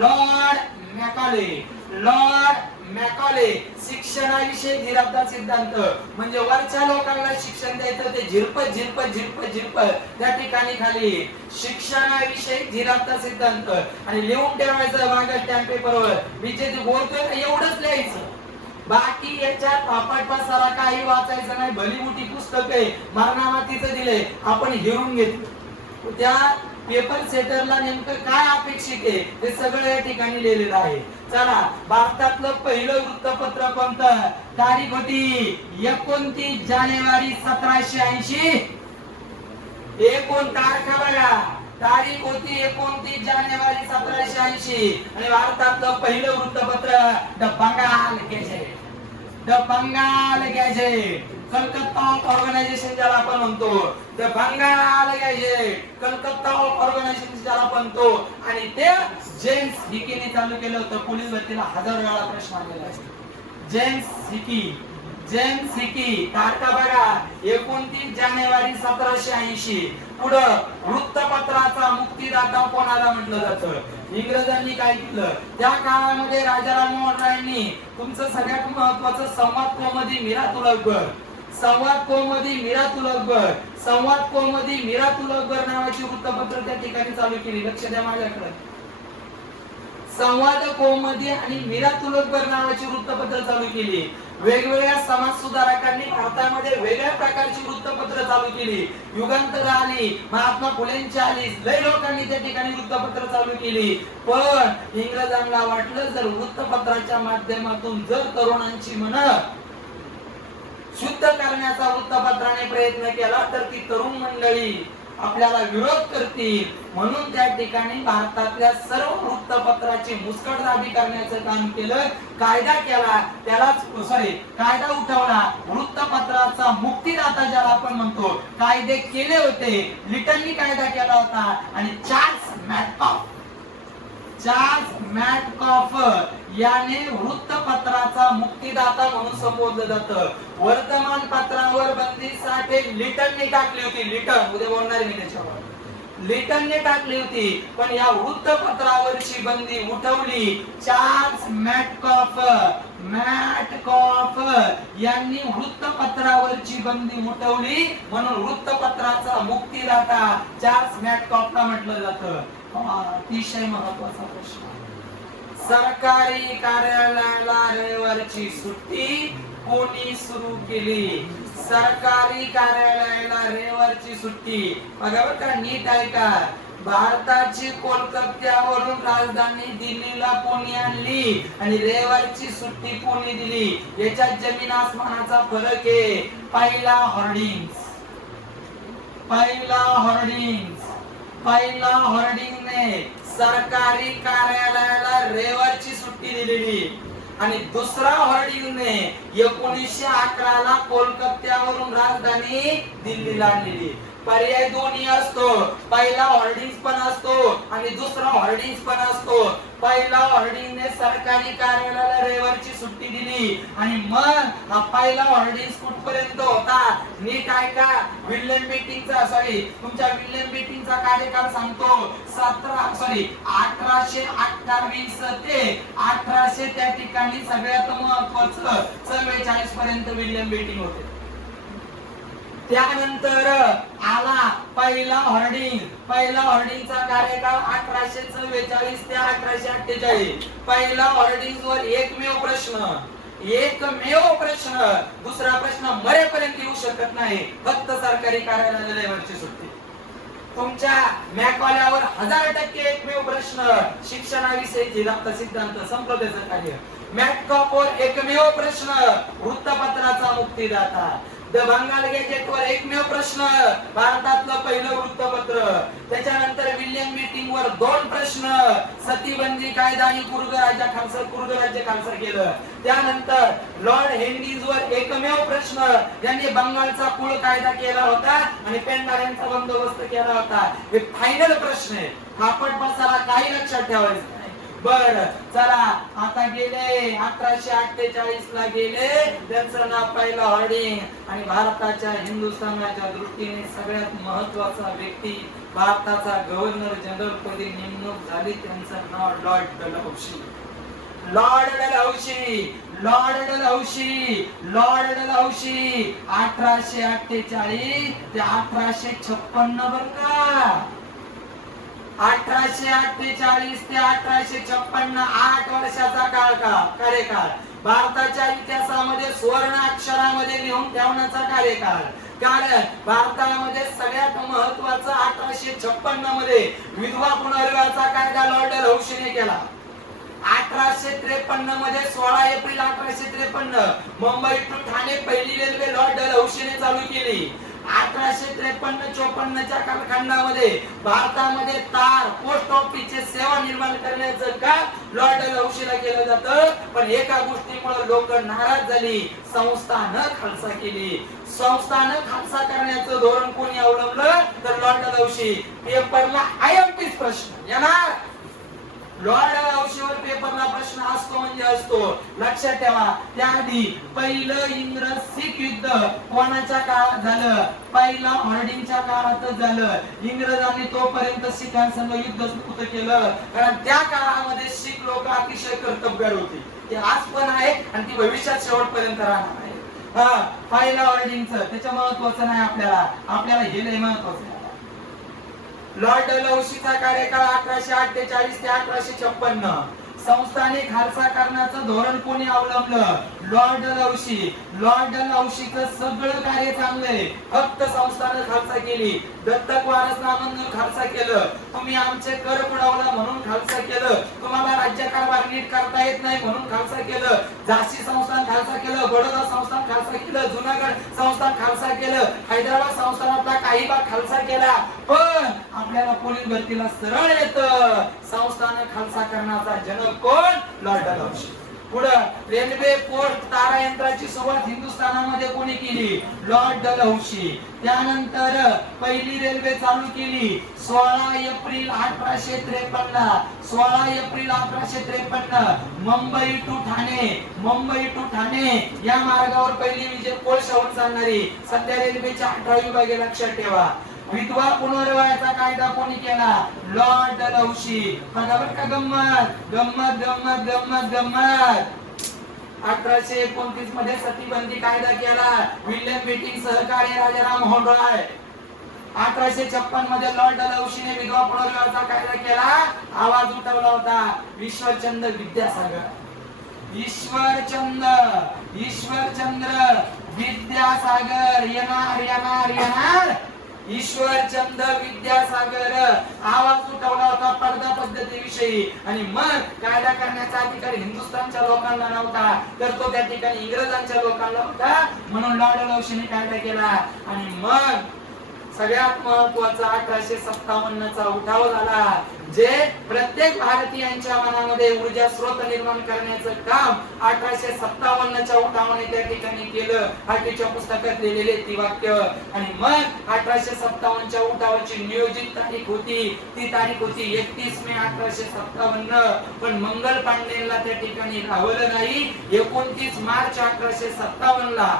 Lord Macaulay. Lord Macaulay. शिक्षणाविषयी जिराप्ता सिद्धांत म्हणजे वरच्या लोकांना शिक्षण द्यायचं, ते झिरपत त्या ठिकाणी खाली शिक्षणाविषयी जिराप्ता सिद्धांत आणि लिहून ठेवायचं मागे स्टॅम्प पेपरवर. मी जे बोलतोय ना एवढंच लिहायचं, बाकी याच्यात पापड पसारा काही वाचायचं नाही. भली मोठी पुस्तक आहे, मारणामातीचं दिलंय, आपण हिरून घेतलं. त्या पेपर सेटरला नेमकं काय अपेक्षित आहे ते सगळं या ठिकाणी लिहिलेलं आहे. चला, भारतातलं पहिलं वृत्तपत्र कोणतं? तारीख होती 29 जानेवारी 1780. एकूण तारखा बघा, तारीख होती 29 जानेवारी 1780 आणि भारतातलं पहिलं वृत्तपत्र the Bengal gazette. The Bengal gazette. Calcutta organisation ज्याला आपण म्हणतो, the Bengal gazette, Calcutta organisation ज्याला आपण म्हणतो. आणि ते जेम्स हिकीने चालू केलं होतं. पोलीस भरतीला 1000 वेळा प्रश्न आलेला आहे. James Hicky. तारखा बघा 29 जानेवारी 1780. पुढं वृत्तपत्राचा मुक्तीदाता कोणाला म्हटलं जातं? इंग्रजांनी काय केलं? त्या काळामध्ये राजाराम मोहन रायांनी तुमचं सगळ्यात महत्वाचं संवाद कौमुदी मिरातुल अकबर. संवाद कौमुदी मिरातुल अकबर. संवाद कौमुदी मिरातुल अकबर नावाची वृत्तपत्र त्या ठिकाणी चालू केली. लक्ष द्या माझ्याकडे. संवाद कौमुदी आणि मिरातुल अकबर नावाची वृत्तपत्र चालू केली. वेगवेगळ्या समाज सुधारकांनी भारतामध्ये वेगळ्या प्रकारची वृत्तपत्र चालू केली. युगांतर आली, महात्मा फुलेंची आली, लय लोकांनी त्या ठिकाणी वृत्तपत्र चालू केली. पण इंग्रजांना वाटलं जर वृत्तपत्राच्या माध्यमातून जर तरुणांची मन शुद्ध करण्याचा वृत्तपत्राने प्रयत्न केला तर ती तरुण मंडळी आपल्याला विरोध करतील, म्हणून त्या ठिकाणी भारतातल्या सर्व वृत्तपत्राची मुस्कटदाबी करण्याचं काम केलं. कायदा केला, कायदा उठवला. वृत्तपत्राचा मुक्तीदाता ज्याला आपण म्हणतो, कायदे केले होते. लिटननी कायदा केला होता आणि चार्ल्स मॅटकॉफ याने वृत्तपत्राचा मुक्तीदाता म्हणून संबोधलं जातं. वर्तमानपत्रावर बंदीसाठी लिटनने टाकली होती. लिटन, उद्या बोलणार मी त्याच्यावर. लिटनने टाकली होती, पण या वृत्तपत्रावरची बंदी उठवली चार्ल्स मॅटकॉफ. मॅटकॉफ यांनी वृत्तपत्रावरची बंदी उठवली, म्हणून वृत्तपत्राचा मुक्तीदाता चार्ल्स मॅटकॉफला म्हटलं जातं. अतिशय महत्वाचा प्रश्न. सरकारी कार्यालयाला रविवारची सुट्टी कोणी सुरू केली? सरकारी कार्यालयाला रविवारची सुट्टी. बघा बरं का, नीट ऐका. भारताची कोलकात्यावरून राजधानी दिल्लीला कोणी आणली आणि रविवारची सुट्टी कोणी दिली? याच्यात जमीन आसमानाचा फरक आहे. पहिला होर्डिंग्स, पहिला होर्डिंगने सरकारी कार्यालयाला रविवारची सुट्टी दिलेली आणि दुसरा होर्डिंगने 1911 ला कोलकात्यावरून राजधानी दिल्लीला आणलेली. पर्याय दोन्ही असतो. पहिला होर्डिंग्स पण असतो आणि दुसरा होर्डिंग्स पण असतो. पहिला होर्डिंगने सरकारी कार्यालयाला रविवारची सुट्टी दिली आणि मग हा पहिला होर्डिंग्स कुठपर्यंत होता? नीट ऐका. विल्यम बेटिंगचा तुमच्या विल्यम बेटिंगचा कार्यकाळ सांगतो. 1828 ते 1800 त्या ठिकाणी सगळ्यात महत्वाचं 44 पर्यंत विल्यम बेटिंग होते. त्यानंतर आला पहिला होर्डिंगचा कार्यकाळ 1844 ते 1848. पहिला होर्डिंग वर एकमेव प्रश्न, दुसरा प्रश्न मरेपर्यंत येऊ शकत नाही. फक्त सरकारी कार्यालयाला रविवारची सुट्टी. तुमच्या मॅकॉल्यावर 1000% एकमेव प्रश्न शिक्षणाविषयी सिद्धांत संप्रदायाचं कार्य. मॅटकॉपवर एकमेव प्रश्न वृत्तपत्राचा मुक्तीदाता. द बंगाल गेजेटवर एकमेव प्रश्न भारतातलं पहिलं वृत्तपत्र. त्याच्यानंतर विल्यम बेटिंग वर 2 प्रश्न सतीबंदी कायदा आणि कुर्ग राज्य खालसर केलं. त्यानंतर लॉर्ड हेनरीज वर एकमेव प्रश्न, यांनी बंगालचा कुळ कायदा केला होता आणि पेंढाऱ्यांचा बंदोबस्त केला होता. हे फायनल प्रश्न आहे. आपण बसाला काही लक्षात ठेवायचं. बर चला, आता गेले 1848 ला गेले. त्यांचं नाव पहिला होर्डिंग आणि भारताच्या हिंदुस्थानाच्या दृष्टीने सगळ्यात महत्वाचा व्यक्ती, भारताचा गव्हर्नर जनरल पदी नेमणूक झाली. त्यांचं नाव लॉर्ड डलहौसी. 1848 ते 1856 बर का. 1848 ते 1856 8 वर्षाचा कार्यकाळ. भारताच्या इतिहासामध्ये सुवर्ण अक्षरामध्ये लिहून ठेवण्याचा कार्यकाळ. कारण भारतामध्ये सगळ्यात महत्वाचा 1856 मध्ये विधवा पुनर्विवाहाचा कायदा लॉर्ड डलहौसीने केला. 1853 मध्ये 16 एप्रिल 1853 मुंबई टू ठाणे पहिली रेल्वे लॉर्ड डलहौसीने चालू केली. 1853-54 च्या कालखंडामध्ये भारतामध्ये तार पोस्ट ऑफिसचे सेवा निर्माण करण्याचं काम लॉर्ड डलहौसीला केलं जातं. पण एका गोष्टीमुळे लोक नाराज झाली. संस्थानं खालसा केली. संस्थानं खालसा करण्याचं धोरण कोणी अवलंबलं? तर लॉर्ड डलहौसी. पेपरला आयएमपीच प्रश्न येणार. लॉर्ड डलहौसीवर पेपरला प्रश्न असतो म्हणजे असतो. लक्षात ठेवा. त्याआधी पहिलं इंग्रज सिख युद्ध कोणाच्या काळात झालं? पहिला होर्डिंगच्या काळातच झालं. इंग्रजांनी तोपर्यंत सिखांसंग युद्ध सुरू केलं, कारण त्या काळामध्ये शीख लोक अतिशय कर्तबगार होते. ते आज पण आहे आणि ती भविष्यात शेवटपर्यंत राहणार आहे. पहिला होर्डिंगचं त्याच्या महत्वाचं नाही आपल्याला हे लय महत्वाचं. लॉर्ड डलहौसीचा कार्यकाळ 1848 ते 1856. संस्थाने खालसा करण्याचं धोरण कोणी अवलंबलं? लॉर्ड डलहौसीचं सगळं कार्य चांगलंय. फक्त संस्थानं खालसा केली. दत्तक वारसनामा म्हणून खालसा केलं. तुम्ही आमचे कर बुडवला म्हणून खालसा केलं. तुम्हाला राज्यकारभार नीट करता येत नाही म्हणून खालसा केलं. झाशी संस्थान खालसा केलं. बडोदा संस्थान खालसा केलं. जुनागड संस्थान खालसा केलं. हैदराबाद संस्थानातला काही भाग खालसा केला. पण आपल्याला पोलीस भरतीला सरळ येतं. संस्थानं खालसा करण्याचा जनक कोण? Lord Dalhousie. पुढं रेल्वे, पोस्ट, तारा यंत्राची सुरुवात हिंदुस्थानामध्ये कोणी केली? Lord Dalhousie. त्यानंतर पहिली रेल्वे चालू केली 16 April 1853. 16 April 1853 Mumbai to Thane या मार्गावर पहिली विजय कोळशावरून चालणारी सध्या रेल्वेच्या 18 विभागे. लक्षात ठेवा. विधवा पुनर्विवाहाचा कायदा कोणी केला? Lord Dalhousie. बघा बरं का गंमत. 1829 मध्ये सतीबंदी कायदा केला, विल्यम बेटिंग सहकारी राजाराम मोहन रॉय. 1856 मध्ये लॉर्ड डलहौसीने विधवा पुनर्विवाहाचा कायदा केला, आवाज उठवला होता. ईश्वरचंद्र विद्यासागर, ईश्वरचंद्र विद्यासागर येणार येणार येणार. ईश्वरचंद्र विद्यासागर आवाज उठवला होता स्पर्धा पद्धतीविषयी. आणि मग कायदा करण्याचा अधिकार हिंदुस्थानच्या लोकांना नव्हता, तर तो त्या ठिकाणी इंग्रजांच्या लोकांना होता. म्हणून लॉर्ड डलहौसीने कायदा केला. आणि मग सगळ्यात महत्वाचा 1857 चा उठाव झाला, जे प्रत्येक भारतीयांच्या मनामध्ये ऊर्जा स्रोत निर्माण करण्याचं काम 1857 च्या उठावाने त्या ठिकाणी केलं. हाकेच्या पुस्तकात लिहिलेले ती वाक्य. आणि मग 1857 च्या उठावाची नियोजित तारीख होती, ती तारीख होती 31 मे 1857. पण मंगल पांडेला त्या ठिकाणी राहवलं नाही. 29 मार्च 1857 ला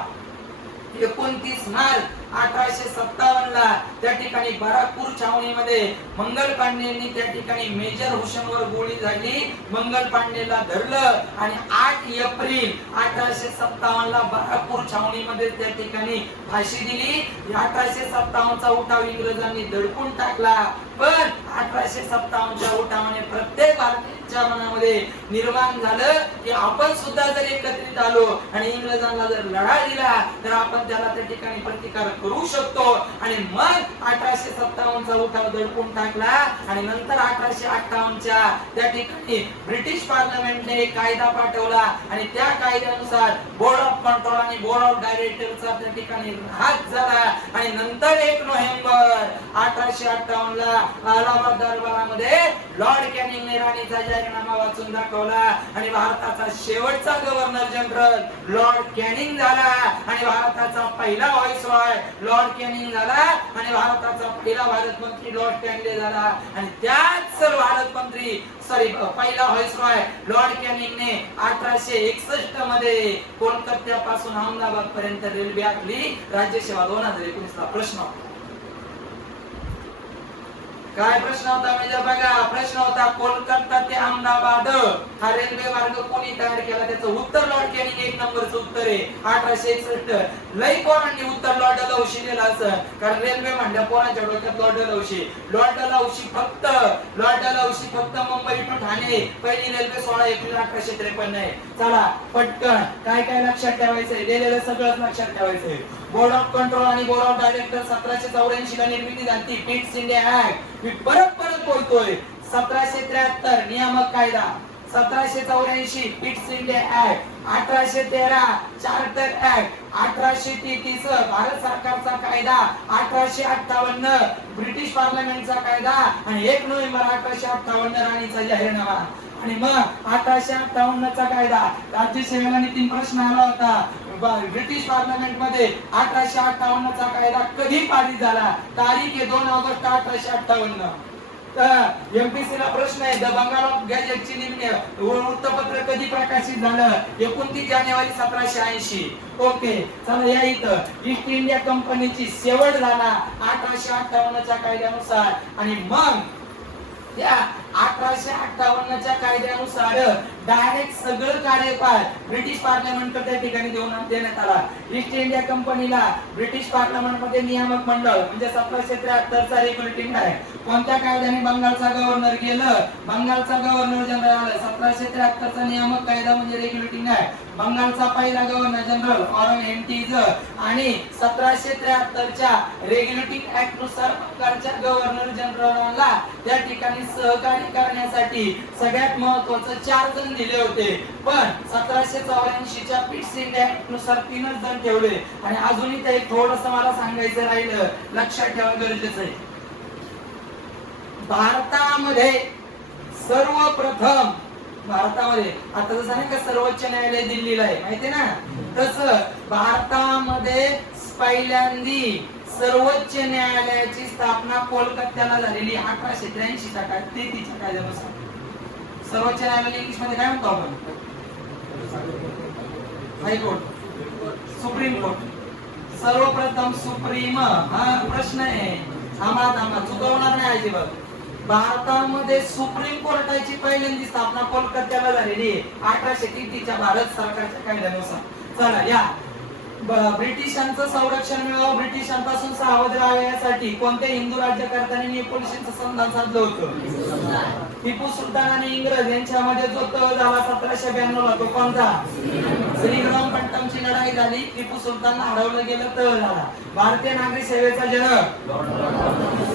29 मार्च 1857 ला त्या ठिकाणी बराकपूर छावणीमध्ये मंगल पांडेंनी त्या ठिकाणी मेजर हुसेनवर गोळी झाली. मंगल पांडेला धरलं आणि 8 एप्रिल 1857 ला बराकपूर छावणीमध्ये त्या ठिकाणी फाशी दिली. 1857 चा उठाव इंग्रजांनी दडपून टाकला. पण 1857 च्या उठावाने प्रत्येक भारतीयांच्या मनामध्ये निर्माण झालं की आपण सुद्धा जर एकत्रित आलो आणि इंग्रजांना जर लढा दिला तर आपण त्याला त्या ठिकाणी प्रतिकार करू शकतो. आणि मग 1857 चा उठाव दडपून टाकला. आणि नंतर 1858 च्या त्या ठिकाणी ब्रिटिश पार्लमेंटने एक कायदा पाठवला आणि त्या कायद्यानुसार बोर्ड ऑफ कंट्रोल आणि बोर्ड ऑफ डायरेक्टरचा त्या ठिकाणी हात झाला. आणि नंतर 1 नोव्हेंबर 1858 ला अलाहाबाद दरबारामध्ये लॉर्ड कॅनिंगने राणीचा जाहीरनामा वाचून दाखवला आणि भारताचा शेवटचा गव्हर्नर जनरल लॉर्ड कॅनिंग झाला. आणि भारताचा पहिला व्हाईसरॉय लॉर्ड कॅनिंग झाला. आणि भारताचा पहिला भारत मंत्री लॉर्ड कॅनिंग झाला. आणि त्याच भारत मंत्री पहिला व्हाईसरॉय लॉर्ड कॅनिंगने 1861 मध्ये कोलकात्यापासून अहमदाबाद पर्यंत रेल्वे आखली. राज्यसेवा 2019 ला प्रश्न काय प्रश्न होता मेजर बघा. प्रश्न होता कोलकाता ते अहमदाबाद हा रेल्वे मार्ग कोणी तयार केला? त्याचं उत्तर लॉर्ड कॅनिंग 1 नंबरचं उत्तर आहे 1861. लई पोरांनी उत्तर लॉर्ड डलहौसी दिलं असं, कारण रेल्वे म्हणल्या पोरांच्या डोक्यात लॉर्ड डलहौसी. लॉर्ड डलहौसी फक्त मुंबई टू ठाणे पहिली रेल्वे 16 एप्रिल 1853 आहे. चला पटकन काय काय लक्षात ठेवायचंय, दिलेलं सगळं लक्षात ठेवायचंय. बोर्ड ऑफ कंट्रोल आणि बोर्ड ऑफ डायरेक्टर 1784 ला निर्मिती झाली. पिट्स इंडिया ऍक्ट मी परत बोलतोय. 1773 नियामक कायदा, 1784 Pitt's India act, 1813 charter act, 1833 Bharat सरकारचा कायदा, 1858 ब्रिटिश पार्लमेंटचा कायदा आणि 1 नोव्हेंबर 1858 राणीचा जाहीरनामा. आणि मग 1858 चा कायदा राज्यसेवेला 3 प्रश्न आला होता. ब्रिटिश पार्लमेंट मध्ये 1858 चा कायदा कधी पारित झाला? तारीख आहे 2 ऑगस्ट 1858. तर एमपीसी ला प्रश्न आहे, द बंगाल ऑफ गॅजेटची वृत्तपत्र कधी प्रकाशित झालं? 29 जानेवारी 1780. ओके चला या इथं ईस्ट इंडिया कंपनीची शेवट झाला 1858 च्या कायद्यानुसार. आणि मग त्या 1858 च्या कायद्यानुसार डायरेक्ट सगळं कार्यभार ब्रिटिश पार्लमेंट त्या ठिकाणी देण्यात आला. ईस्ट इंडिया कंपनीला ब्रिटिश पार्लमेंट मध्ये नियामक मंडळ म्हणजे 1773 चा रेग्युलेटिंग आहे. कोणत्या कायद्याने बंगालचा गव्हर्नर गेलं? बंगालचा गव्हर्नर जनरल आला. 1773 चा नियामक कायदा म्हणजे रेग्युलेटिंग आहे. बंगालचा पहिला गव्हर्नर जनरल ऑरेंज आणि 1773 च्या रेग्युलेटिंग ऍक्ट नुसार बंगालच्या गव्हर्नर जनरलला त्या ठिकाणी सहकार्य करण्यासाठी सगळ्यात महत्त्वाचं 4 जण दिले होते. पण 1784 च्या पिट्स इंडिया ऍक्ट नुसार 3च जण ठेवले. आणि अजूनही ते थोडंसं मला सांगायचं राहिलं, लक्षात ठेवा गरजेचं आहे. भारतामध्ये सर्वप्रथम आता जसं नाही का सर्वोच्च न्यायालय दिल्लीला आहे माहिती ना, तसं भारतामध्ये पहिल्यांदी सर्वोच्च न्यायालयाची स्थापना कोलकात्याला झालेली 1883 च्या कायद्यानुसार. सर्वोच्च न्यायालय इंग्लिश मध्ये काय म्हणतो आपण? High court, supreme court. सर्वप्रथम सुप्रीम हा प्रश्न आहे. थांबा चुकवणार नाही अजिबात. भारतामध्ये सुप्रीम कोर्टाची पहिल्यांदी स्थापना कोलकात्याला झालेली आहे 1833 च्या भारत सरकारच्या कायद्यानुसार. चला या ब्रिटिशांचं संरक्षण मिळावं, ब्रिटिशांपासून सावध राहावे यासाठी कोणत्या हिंदू राज्यकर्त्यांनी नेपोलियनचं संधान साधलं होतं? टिपू सुलतान आणि इंग्रज यांच्यामध्ये जो तह झाला 1792 ला तो कोणता? श्रीरंगपट्टमची लढाई झाली, टिपू सुलतानला हरवलं गेलं, तह झाला. भारतीय नागरी सेवेचा जनक,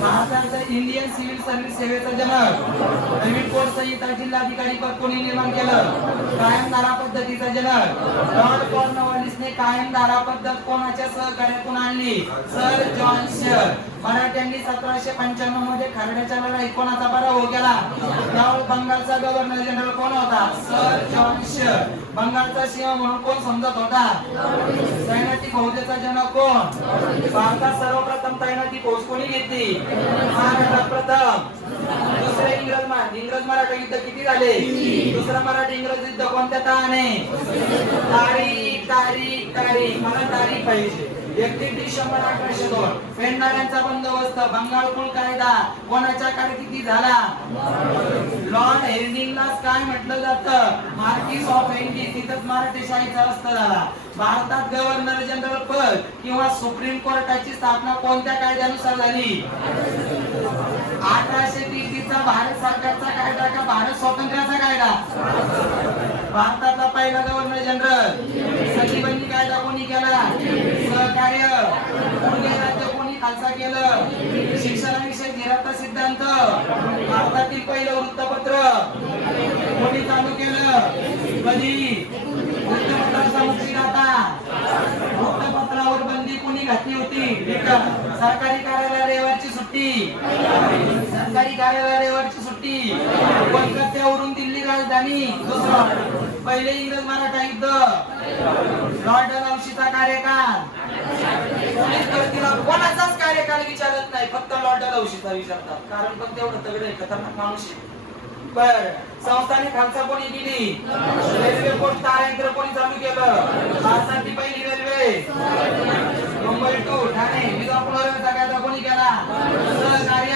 भारताच्या इंडियन सिव्हिल सर्व्हिस सेवेचा जनक, नवीन कोड संहिता जिल्हाधिकारी पद कोणी निर्माण केलं? कायम धारा पद्धतीचा जनक, लॉर्ड कॉर्नवॉलिसने कायम धारा पद्धत कोणाच्या सहकार्यातून आणली? Sir John share. मराठ्यांनी 1795 मध्ये खरड्याच्या लढाईत कोणाचा पराभव केला? त्यावेळी बंगालचा गव्हर्नर जनरल कोण होता? Sir John share. बंगालचा सिंह म्हणून कोण समजत होता? तैनाती फौजेचा जनक कोण? भारतात सर्वप्रथम तैनाती फौज कोणी घेतली? महाराष्ट्रात प्रथम. दुसरे इंग्रज मराठा युद्ध किती झाले? दुसरा मराठी इंग्रज युद्ध कोणत्या तहाने? तारीख मला तारीख पाहिजे. 31 डिसेंबर 1802 पेंढाऱ्यांचा बंदोबस्त, बंगाल कुल कायदा कोणाच्या कारकिर्दीत झाला? लॉर्ड हेस्टिंग्जलाच काय म्हटलं जातं? Marxist of Hastings. तिथंच मराठेशाहीचा अस्त्र झाला. भारतात गव्हर्नर जनरल पद किंवा सुप्रीम कोर्टाची स्थापना कोणत्या कायद्यानुसार झाली? 1833 चा भारत सरकारचा कायदा का भारत स्वातंत्र्याचा कायदा? भारतातला पहिला गव्हर्नर जनरल. सजीवनी कायदा कोणी केला? सहकार्य. पुणे राज्य कोणी खालसा केलं? शिक्षणाविषयी धीरता सिद्धांत. भारतातील पहिलं वृत्तपत्र कोणी चालू केलं? कधी? वृत्तपत्राचा मुक्तिदाता. वृत्तपत्रावर बंदी कोणी घातली होती? सरकारी कार्यालय रविवारची सुट्टी. सरकारी कार्यालय रविवारची सुट्टी. कोलकात्यावरून दिल्ली राजधानी. दुसरं पहिले इंग्रज मराठा युद्ध. लॉर्ड डलहौसीचा कार्यकाळ. कोणाचाच कार्यकाळ विचारत नाही, फक्त लॉर्ड डलहौसीचा विचारतात, कारण पण तेवढं तगडं आहे, खतरनाक माणूस आहे. बर संस्थाने खालसा कोणी केली? रेल्वे कोच तारेंद्र कोणी चालू केलं? भारताची पहिली रेल्वे मुंबई टू ठाणे विजापूर सगळ्याचा कोणी केला? सहकार्य.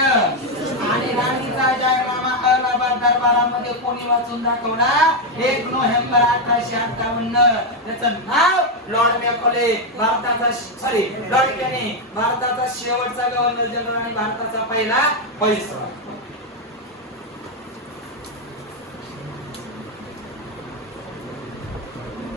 आणि राणीचा जाहीरनामा अलाहाबाद दरबारामध्ये कोणी वाचून दाखवला? 1 नोव्हेंबर 1858. त्याचं नाव लॉर्ड मॅकॉले. लॉर्ड केनी भारताचा शेवटचा गव्हर्नर जनरल आणि भारताचा पहिला पैसा.